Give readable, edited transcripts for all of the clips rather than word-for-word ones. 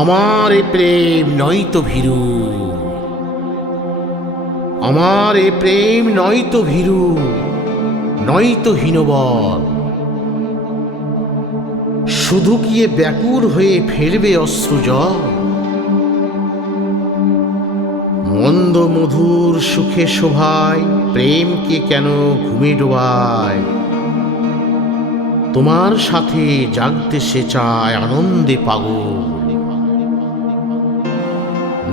আমার এ প্রেম নয়তো ভীরু, আমার এ প্রেম নয়তো ভীরু, নয়তো হীনবল। শুধু কি এ ব্যাকুল হয়ে ফেলবে অশ্রুজল? মন্দ মধুর সুখে শোভায় প্রেমকে কেন ঘুমে ডোবায়? তোমার সাথে জাগতে সে চায় আনন্দে পাগল।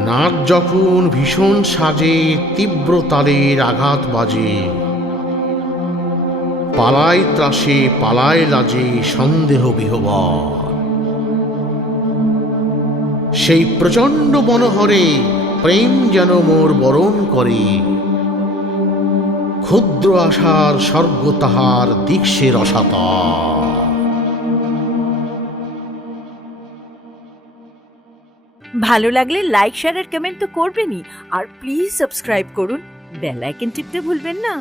নাচ যখন ভীষণ সাজে, তীব্র তালের আঘাত বাজে, পালায় ত্রাসে পালায় লাজে সন্দেহ বিহবল। সেই প্রচণ্ড মনোহরে প্রেম যেন মোর বরণ করে, ক্ষুদ্র আশার স্বর্গ তাহার দীক্ষে রসাতল। ভালো লাগলে লাইক শেয়ার আর কমেন্ট তো করবেনই, আর প্লিজ সাবস্ক্রাইব করুন, বেল আইকন টিপতে ভুলবেন না।